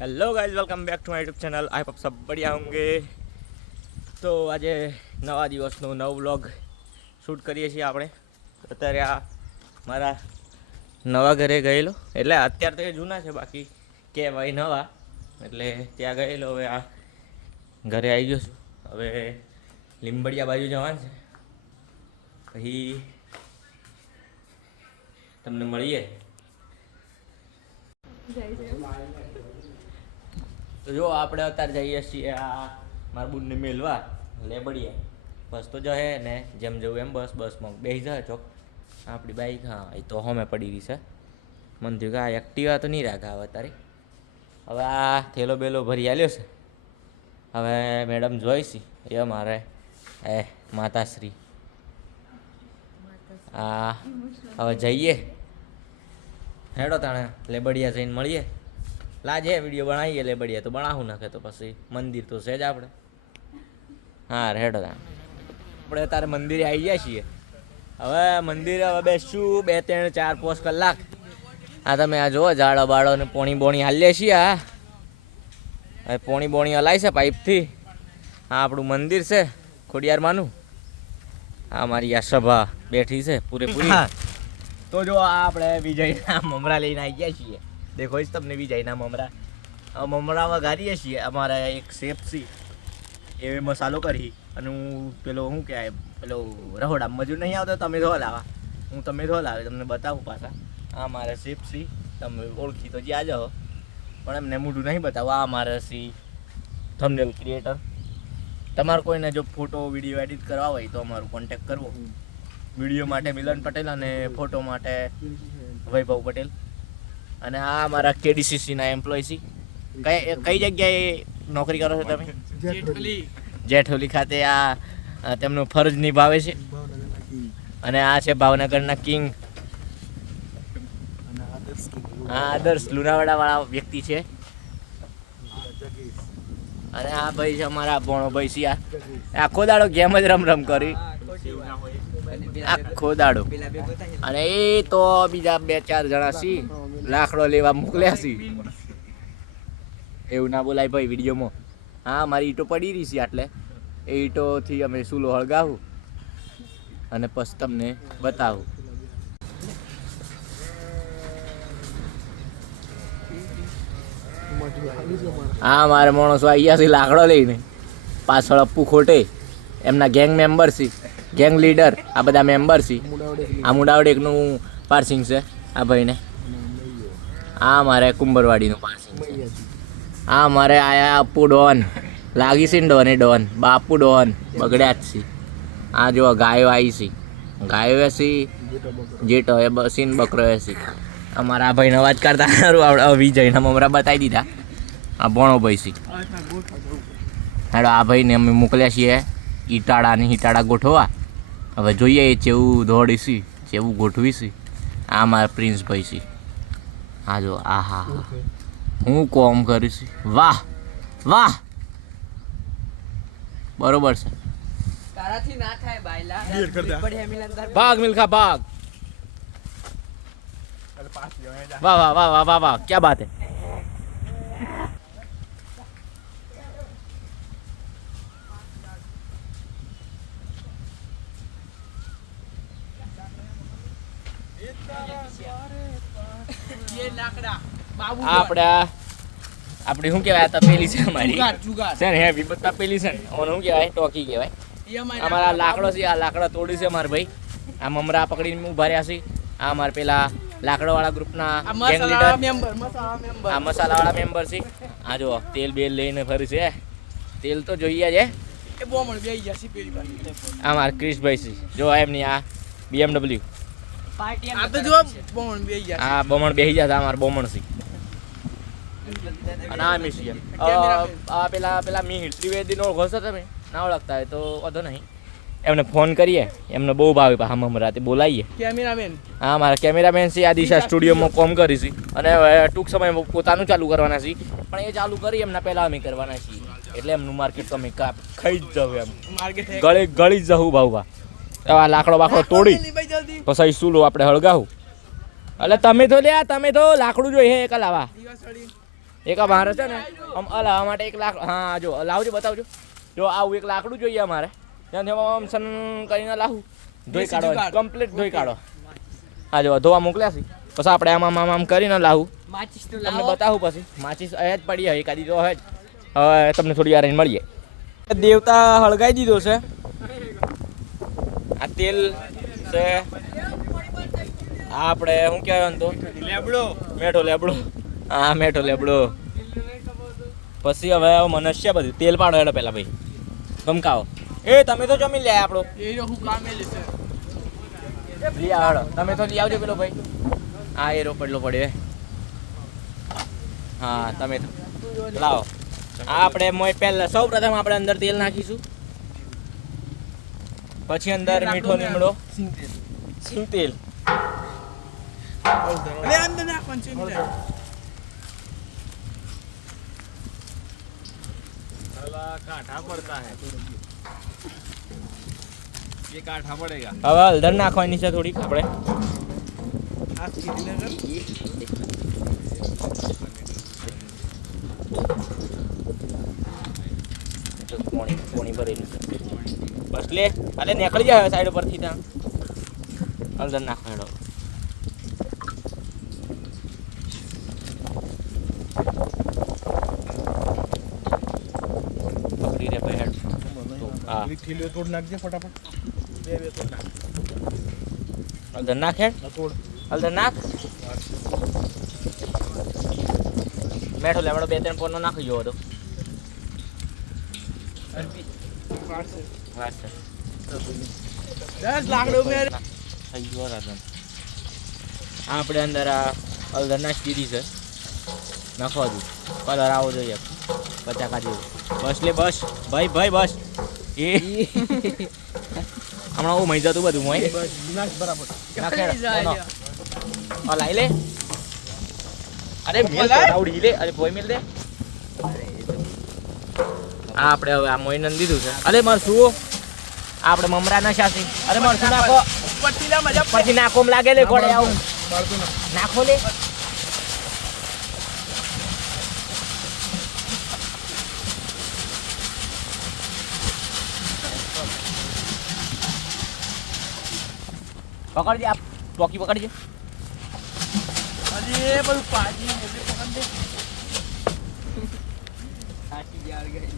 Hello guys, welcome back to my YouTube channel. I hope सब बढ़िया होंगे। तो आज नवा दिवसનો નવો વ્લોગ શૂટ કરીએ છીએ આપણે। અત્યારે આ મારા નવા ઘરે ગયેલો, એટલે અત્યારે તો એ જૂના છે, બાકી કહેવાય નવા, એટલે ત્યાં ગયેલો। હવે આ ઘરે આવી ગયો છું। હવે લીંબડિયા બાજુ જવાનું છે, પછી તમને મળીએ। તો જો આપણે અત્યારે જઈએ છીએ આ મારા બુનને મેલવા લેબડીએ। બસ તો જો હે ને જેમ જવું એમ બસમાં બેસી જાય ચોક આપણી બાઈક। હા, એ તો હોમે પડી રહી છે। મને થયું કે આ એક્ટિવા તો નહીં રાખા હવે તારી। હવે આ થેલો બેલો ભરી આલ્યો છે। હવે મેડમ જોઈશી એ મારે માતાશ્રી આ હવે જઈએ હેડો તાણે લેબડિયા જઈને મળીએ। લાજે વિડીયો બનાવીએ લેબડિયા તો બનાવું નાખે તો પછી મંદિર તો છે જ આપણે। હા હેડો તાણે આપણે તારે મંદિરે આવી ગયા છીએ। હવે મંદિરે હવે બેસશું 2, 3, 4, 5 કલાક। આ તમે આ જુઓ ઝાડો બાળો ને પોણી બોણી હાલીએ છીએ। આ હવે પોણી બોણી હલાય છે પાઇપથી। આ આપણું મંદિર છે ખોડિયારમાંનું। આ મારી આ સભા બેઠી છે પૂરેપૂરી। તો જો આ આપણે વિજયના મમરા લઈને આવી ગયા છીએ। દેખો જ તમને વિજયના મમરા। મમરા વઘારીએ છીએ। અમારા એક શેફ છે એ મસાલો કરી અને હું પેલો શું કહેવાય પેલો રહોડા મજૂર નહીં આવતો તમે ધો લાવા, હું તમે ધો લાવે તમને બતાવું પાછા। આ મારા શેફ છે, તમે ઓળખી તો જ્યાં જાઓ પણ એમને મોઢું નહીં બતાવું। આ મારા સી થંબનેલ ક્રિએટર। તમારે કોઈને જો ફોટો વિડીયો એડિટ કરવા હોય તો અમારું કોન્ટેક્ટ કરવો। વિડીયો માટે મિલન પટેલ અને ફોટો માટે વૈભવ પટેલ। અને આ મારા કેડીસીસીના એમ્પ્લોય છે। કઈ જગ્યાએ નોકરી કરો છો તમે? જેઠોલી ખાતે આ તેમનો ફરજ નિભાવે છે। અને આ છે ભાવનગરના કિંગ, આ આદર્શ લુણાવાડાવાળા વ્યક્તિ છે। અને આ ભાઈ છે અમારા ભોણો ભાઈ છે। આખો દાડો ગેમ જ રમ કરી આખો દાડો। અને એ તો બીજા 2-4 જણા છે લાકડો લેવા મોકલ્યા છે। એવું ના બોલાય ભાઈ વિડીયોમાં। હા મારી ઈંટો પડી રહી છે, એટલે એ ઈંટોથી અમે સૂલો હળગાવું અને પછી તમને બતાવું। હા મારે માણસો આવ્યા છે લાકડો લઈને। પાછળ અપ્પુ ખોટે એમના ગેંગ મેમ્બર છે, ગેંગ લીડર। આ બધા મેમ્બર છે। આ મુડાવડેકનું પાર્સિંગ છે આ ભાઈને। આ મારે કુંભરવાડીનું પાર્સિંગ છે। આ મારે આયા અપ્પુ ડોન લાગી છે ને ડોને ડોન બાપુ ડોન બગડ્યા જ છે। આ જો ગાયો આવી છે, ગાયો વેસી જેટો એ બસીને બકરો વેસી। અમારા આ ભાઈને અવાજ કરતા સારું આપણે વિજયના મમરા બતાવી દીધા। આ ભણો ભાઈ છે હેડો। આ ભાઈને અમે મોકલ્યા છીએ ઈટાળા ગોઠવવા। હવે જોઈએ એ ચેવું દોડીશી ચેવું ગોઠવીશી। આ મારા પ્રિન્સભાઈ છે। હા જો આ હા હું કોમ કરીશ। વાહ વાહ બરોબર છે। તારાથી ના થાય બાયલા ભાગ મિલખા ભાગ। વાહ વાહ વાહ વાહ વાહ વાહ क्या बात है। આપણે શું કહેવાય તપેલી છે અમારી છે ને હેવી તપેલી છે ને ઓને શું કહેવાય ટોકી કહેવાય। અમારા લાકડો છે, આ લાકડા તોડી છે મારા ભાઈ। આ મમરા પકડીને ઊભા રહ્યા છે। આ મારા પેલા લાકડાવાળા ગ્રુપના ગેંગ લીડર આ મસાલાવાળા મેમ્બર છે। આ જો તેલ બેલ લઈને ફરી છે, તેલ તો જોઈએ છે। આ મારા ક્રિશભાઈ છે જો એમની આ BMW આ બમણ બેસી જતા અમારા બમણ છે। અને આ મિશિયન આ પેલા મિહિર ત્રિવેદીનો ઓળખો છો તમે? ના ઓળખતા હોય તો વાંધો નહીં, એમને ફોન કરીએ, એમને બહુ ભાવે પાછા મમરા તે બોલાવીએ। કેમેરામેન હા મારા કેમેરામેન છે। આ દિશા સ્ટુડિયોમાં કોમ કરી છે અને હવે ટૂંક સમયમાં પોતાનું ચાલુ કરવાના છે, પણ એ ચાલુ કરી એમના પહેલાં અમે કરવાના છીએ। એટલે એમનું માર્કેટ તો અમે ખાઈ જ જવું, એમ ગળી જ જવું ભાવવા। આ લાકડો બાકડો તોડી પછી સૂલો આપણે હળગાવું। એટલે તમે તો લાકડું જોઈએ એક લાવા એક આ મારે છે ને આમ હલાવવા માટે એક લાકડું, હા જો લાવજો બતાવજો. જો આવું એક લાકડું જોઈએ અમારે, ત્યાંથી આમ સન કરીને લાવું, ધોઈ કાઢો, કમ્પ્લીટ ધોઈ કાઢો. હા જો ધોવા મોકલ્યા છે, પછી આપણે આમ કરીને લાવું, માચીસ તો તમને લાવો. બતાવું. પછી માચીસ અહીંયા જ પડી હોય એકાદી તો હોય જ. હવે તમને થોડી વાર રહીને મળીએ. દેવતા હળગાઈ દીધો છે. આ તેલ છે, આ આપણે શું કહેવાય તો લેબડો, મેઠો લેબડો. હા મેઠો લેબડો. પછી હવે મનુષ્ય બધું તેલ પાડો હેડો પેલા ભાઈ ગમકાવો. એ તમે તો જમી લે આપણો હું કામે લેશે. લઈ આવો તમે તો લઈ આવજો પેલો ભાઈ. હા એ પડલો પડ્યો. હા તમે તો લાવો. આ આપણે મોય પહેલા સૌ પ્રથમ આપણે અંદર તેલ નાખીશું, પછી અંદર મીઠો લીમડો, સિંગ તેલ. અંદર નાખવાનું છે. काठा पड़ता है ये काठा पड़ेगा. હવે હળદર નાખવાની છે થોડીક આપણે. પોણી ભરેલી છે બસ. લે અરે નીકળી જાય સાઈડ પરથી. ત્યાં હળદર નાખવાનો. પકડી રે ભાઈ હેડ. હા तोड़ नाख दे फटाफट. तोड़ नाख. હળદર નાખ હેડ. હળદર નાખ. મેઠો લેવડો 2-3 પોનો નાખી જોવો તો વાત છે. 10 લાકડું મેં થઈ ગયો રાતન. આપણે અંદર આ હળદર નાખી દીધી છે. નાખવા દઉં કલર આવો જોઈએ પચાકા જેવું. બસ લે બસ ભાઈ ભાઈ બસ. એ હમણાં હું મહી જતું બધું મોય नाख बराबर. નાખે આ લાઈ લે. અરે મેલ તો આવડી લે. અરે ભોય મેલ દે. આ આપણે હવે આ મોઈને દીધું છે. અરે મરસું આપણે મમરા ના શાસી. અરે મરસું નાખો ઉપરથી લા મજા પછી નાખોમ લાગે લે ગોળે આવું मार दो ना. નાખો લે. પકડજે આપ ટોકી પકડજે. અરે બધું પાજી મોટી પકડ દે. સાચી જાળ ગઈ.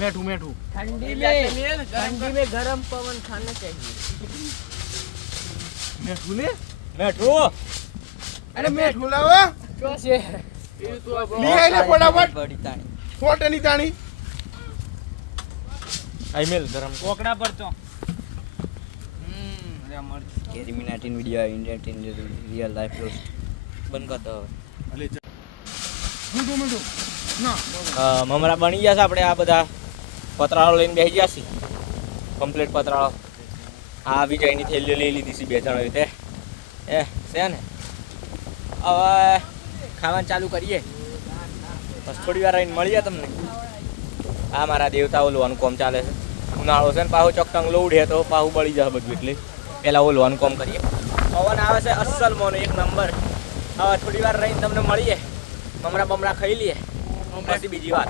मेठू मेठू. ठंडी में गरम पवन खाना चाहिए. मेठू ले. મેઠું अरे मेठू लावा. क्या છે? ली आए ले फटाफट. બડી તાણી. फोटे नहीं तानी. આઈ મેલ ગરમ કોકડા પર તો અરે અમર કેરીમિનાટીન video Indian real life roast બંધ કરતો હવે. अले मेठू मेठू ना. મમરા બની ગયા છે. આપણે આ બધા પતરાળો લઈને બેસી ગયા છીએ. કમ્પ્લીટ પતરાળો. આ વિજયની થેલીઓ લઈ લીધી છે 2 જણ રીતે. એ છે ને હવે ખાવાનું ચાલુ કરીએ. બસ થોડી વાર રહીને મળીએ તમને. આ મારા દેવતા ઓલવાનું કોમ ચાલે છે. ઉનાળો છે ને પાહુ ચોકટંગ લોડ તો પાહુ બળી જશે બધું. એટલે પહેલાં ઓલવાનું કોમ કરીએ. પવન આવે છે અસલ મોનો 1 નંબર. હવે થોડી વાર રહીને તમને મળીએ. મમરા બમરા ખાઈ લઈએ પછી બીજી વાત.